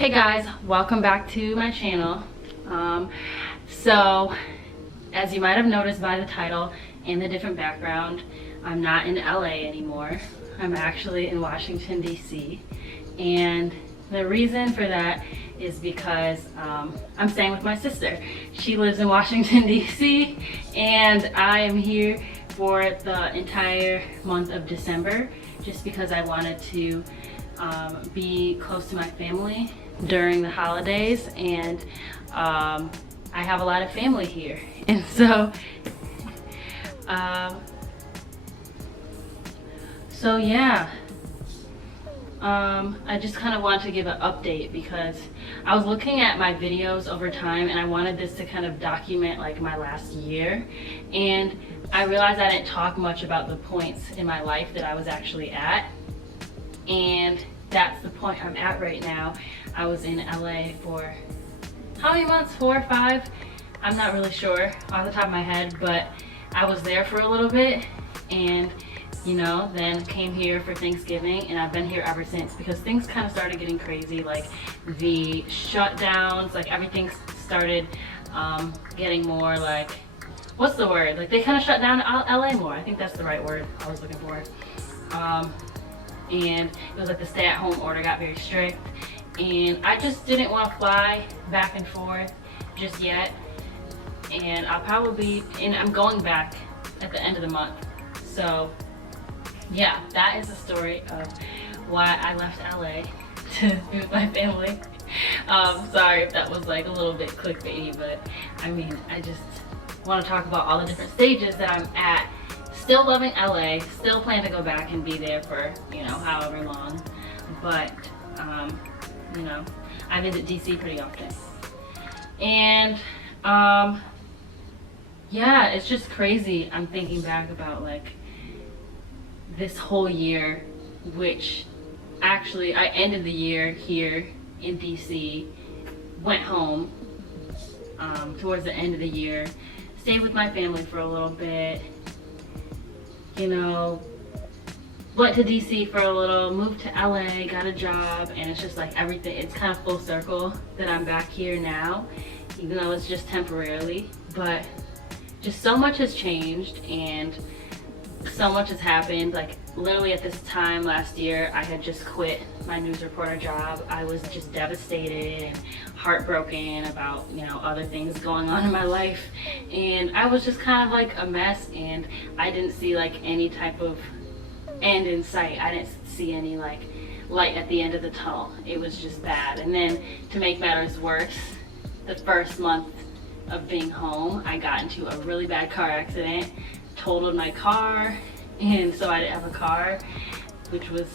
Hey guys, welcome back to my channel. So as you might have noticed by the title and the different background, I'm not in LA anymore. I'm actually in Washington DC, and the reason for that is because I'm staying with my sister. She lives in Washington DC, and I am here for the entire month of December just because I wanted to be close to my family during the holidays, and I have a lot of family here, and so yeah, I just kind of wanted to give an update because I was looking at my videos over time and I wanted this to kind of document like my last year, and I realized I didn't talk much about the points in my life that I was actually at, and that's the point I'm at right now. I was in LA for how many months? 4 or 5? I'm not really sure off the top of my head, but I was there for a little bit, and you know, then came here for Thanksgiving, and I've been here ever since because things kind of started getting crazy, like the shutdowns, like everything started getting more like, what's the word? Like they kind of shut down LA more. I think that's the right word I was looking for. And it was like the stay-at-home order got very strict, and I just didn't want to fly back and forth just yet. And I'm going back at the end of the month. So yeah, that is the story of why I left LA to be with my family. Sorry if that was like a little bit clickbaity, but I mean, I just want to talk about all the different stages that I'm at. Still loving LA, still plan to go back and be there for, you know, however long, but you know, I visit DC pretty often. And yeah, it's just crazy. I'm thinking back about like this whole year, which actually I ended the year here in DC, went home towards the end of the year, stayed with my family for a little bit, you know, went to DC for a little, moved to LA, got a job, and it's just like everything, it's kind of full circle that I'm back here now, even though it's just temporarily. But just so much has changed and so much has happened. Like literally at this time last year, I had just quit my news reporter job. I was just devastated and heartbroken about, you know, other things going on in my life, and I was just kind of like a mess, and I didn't see like any type of end in sight. I didn't see any like light at the end of the tunnel. It was just bad. And then to make matters worse, the first month of being home, I got into a really bad car accident, totaled my car, and so I didn't have a car, which was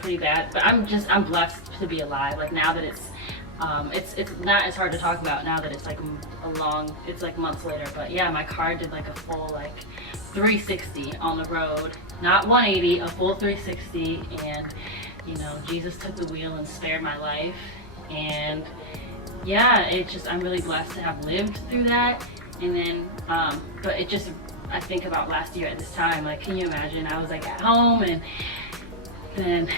pretty bad. But I'm blessed to be alive. Like now that it's not as hard to talk about now that it's like it's like months later. But yeah, my car did like a full like 360 on the road, not 180, a full 360, and you know, Jesus took the wheel and spared my life. And yeah, I'm really blessed to have lived through that. And then but it just, I think about last year at this time, like can you imagine, I was like at home, and then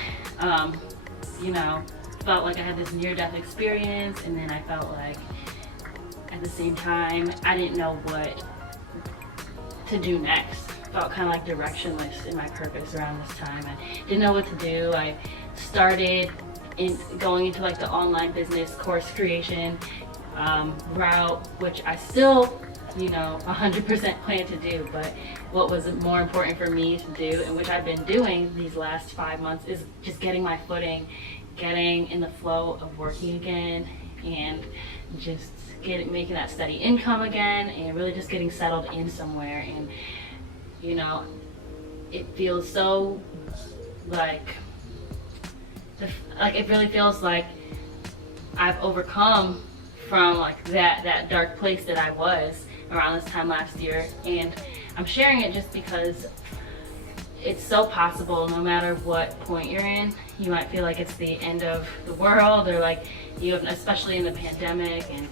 you know, felt like I had this near-death experience, and then I felt like at the same time I didn't know what to do next. Felt kind of like directionless in my purpose around this time. I didn't know what to do. I started going into like the online business course creation route, which I still, you know, 100% plan to do. But what was more important for me to do, and which I've been doing these last 5 months, is just getting my footing, getting in the flow of working again, and just making that steady income again, and really just getting settled in somewhere. And you know, it feels so like it really feels like I've overcome from like that dark place that I was around this time last year. And I'm sharing it just because it's so possible, no matter what point you're in. You might feel like it's the end of the world, or like you have, especially in the pandemic, and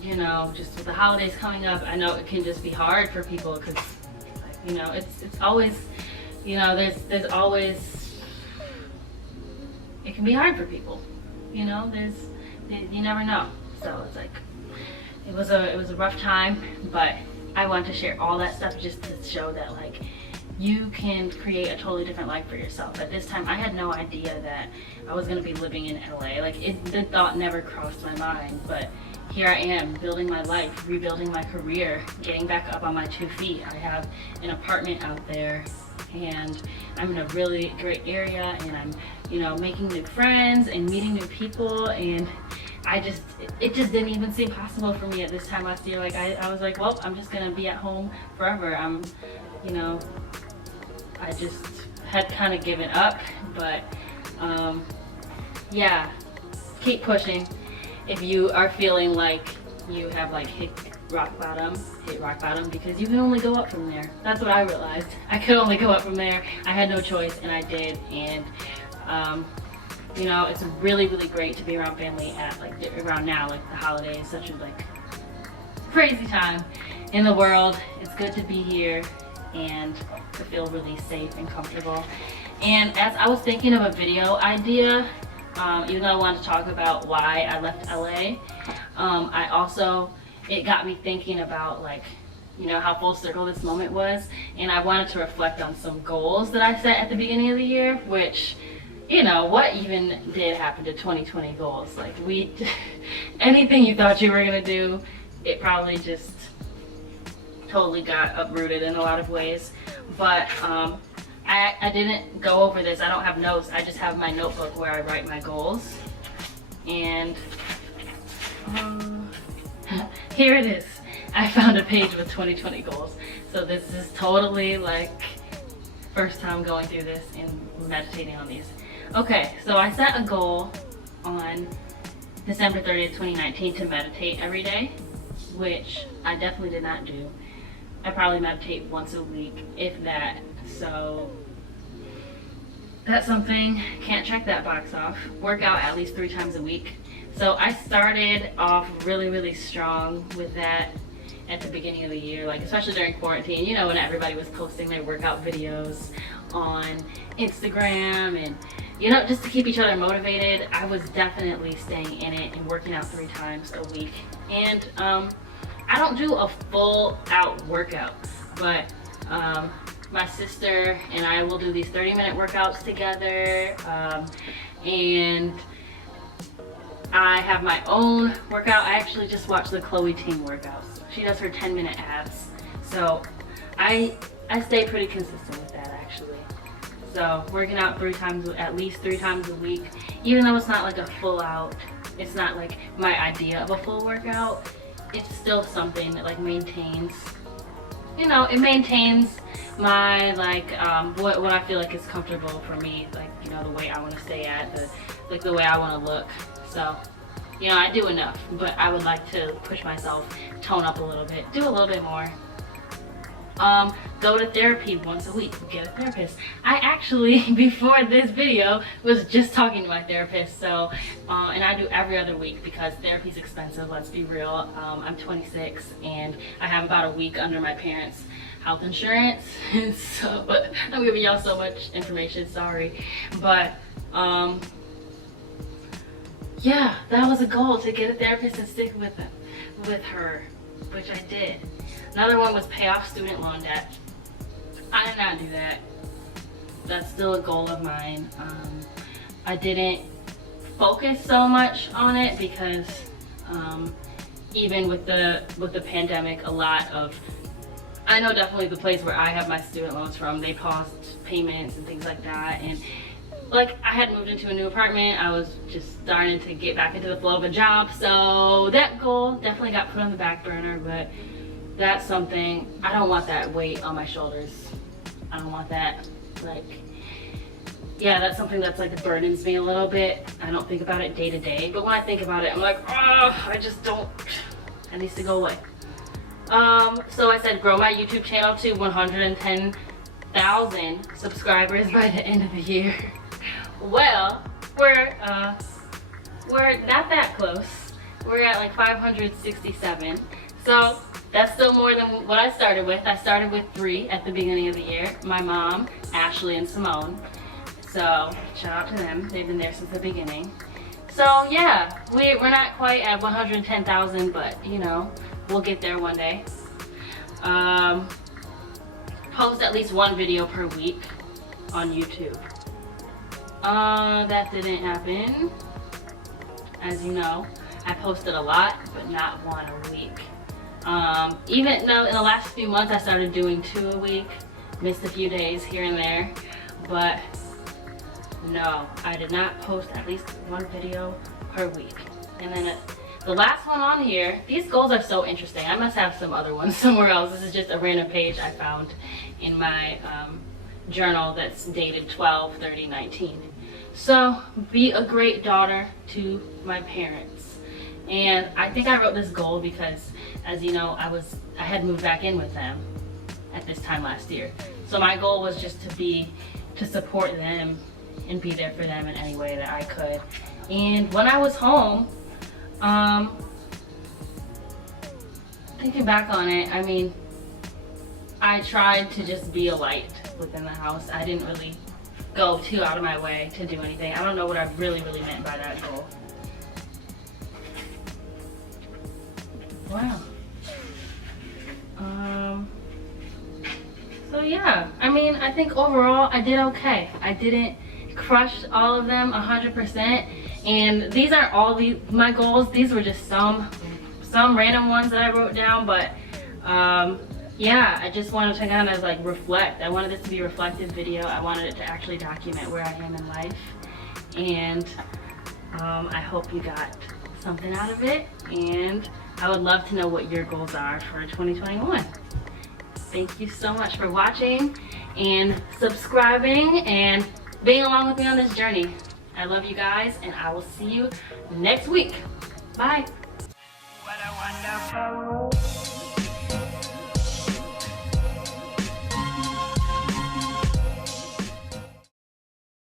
you know, just with the holidays coming up, I know it can just be hard for people because, you know, it's always, you know, there's always, it can be hard for people. you know, you never know. So it's like, it was a rough time, but I want to share all that stuff just to show that like you can create a totally different life for yourself. At this time, I had no idea that I was gonna be living in LA. Like the thought never crossed my mind, but here I am building my life, rebuilding my career, getting back up on my 2 feet. I have an apartment out there and I'm in a really great area, and I'm, you know, making new friends and meeting new people, and it just didn't even seem possible for me at this time last year. Like I was like, well, I'm just gonna be at home forever. You know, I just had kind of given up, but yeah, keep pushing. If you are feeling like you have like hit rock bottom, because you can only go up from there. That's what I realized. I could only go up from there. I had no choice, and I did. And you know, it's really, really great to be around family at like around now, like the holidays, such a like crazy time in the world. It's good to be here and to feel really safe and comfortable. And as I was thinking of a video idea, even though I wanted to talk about why I left LA, it got me thinking about like, you know, how full circle this moment was, and I wanted to reflect on some goals that I set at the beginning of the year, which, you know, what even did happen to 2020 goals? Like anything you thought you were gonna do, it probably just totally got uprooted in a lot of ways. But I didn't go over this. I don't have notes. I just have my notebook where I write my goals. And here it is. I found a page with 2020 goals. So this is totally like first time going through this and meditating on these. Okay, so I set a goal on December 30th, 2019 to meditate every day, which I definitely did not do. I probably meditate once a week, if that. So that's something, can't check that box off. Work out at least 3 times a week. So I started off really, really strong with that at the beginning of the year, like especially during quarantine, you know, when everybody was posting their workout videos on Instagram and, you know, just to keep each other motivated. I was definitely staying in it and working out 3 times a week. And I don't do a full out workout, but my sister and I will do these 30-minute workouts together, and I have my own workout. I actually just watched the Chloe Ting workouts. She does her 10-minute abs, so I stay pretty consistent with that actually. So working out at least 3 times a week, even though it's not like a full out, it's not like my idea of a full workout, it's still something that like maintains, you know, it maintains my like what I feel like is comfortable for me, like, you know, the way I want to stay at, the way I want to look. So, you know, I do enough, but I would like to push myself, tone up a little bit, do a little bit more. Go to therapy once a week, get a therapist. I actually, before this video, was just talking to my therapist, so, and I do every other week because therapy's expensive, let's be real. I'm 26 and I have about a week under my parents' health insurance, so I'm giving y'all so much information, sorry. But, yeah, that was a goal, to get a therapist and stick with her, which I did. Another one was pay off student loan debt. I did not do that. That's still a goal of mine. I didn't focus so much on it because even with the pandemic, a lot of, I know definitely the place where I have my student loans from, they paused payments and things like that. And like, I had moved into a new apartment. I was just starting to get back into the flow of a job. So that goal definitely got put on the back burner, but that's something, I don't want that weight on my shoulders. I don't want that, like, yeah, that's something that's like burdens me a little bit. I don't think about it day to day, but when I think about it, I'm like, oh, I just don't, it needs to go away. So I said grow my YouTube channel to 110,000 subscribers by the end of the year. Well, we're not that close. We're at like 567. So that's still more than what I started with. I started with 3 at the beginning of the year. My mom, Ashley, and Simone. So shout out to them. They've been there since the beginning. So yeah, we're not quite at 110,000, but you know, we'll get there one day. Post at least one video per week on YouTube. That didn't happen. As you know, I posted a lot, but not one a week. Even though in the last few months I started doing 2 a week, missed a few days here and there, but no, I did not post at least one video per week. And then the last one on here, these goals are so interesting. I must have some other ones somewhere else. This is just a random page I found in my journal that's dated 12/30/19. So, be a great daughter to my parents. And I think I wrote this goal because, as you know, I had moved back in with them at this time last year. So my goal was just to support them and be there for them in any way that I could. And when I was home, thinking back on it, I mean, I tried to just be a light within the house. I didn't really go too out of my way to do anything. I don't know what I really meant by that goal. Wow. So yeah, I mean, I think overall I did okay. I didn't crush all of them 100%, and these aren't all my goals. These were just some random ones that I wrote down, but yeah, I just wanted to kind of like reflect. I wanted this to be a reflective video. I wanted it to actually document where I am in life, and I hope you got something out of it, and I would love to know what your goals are for 2021. Thank you so much for watching and subscribing and being along with me on this journey. I love you guys, and I will see you next week. Bye. What a wonderful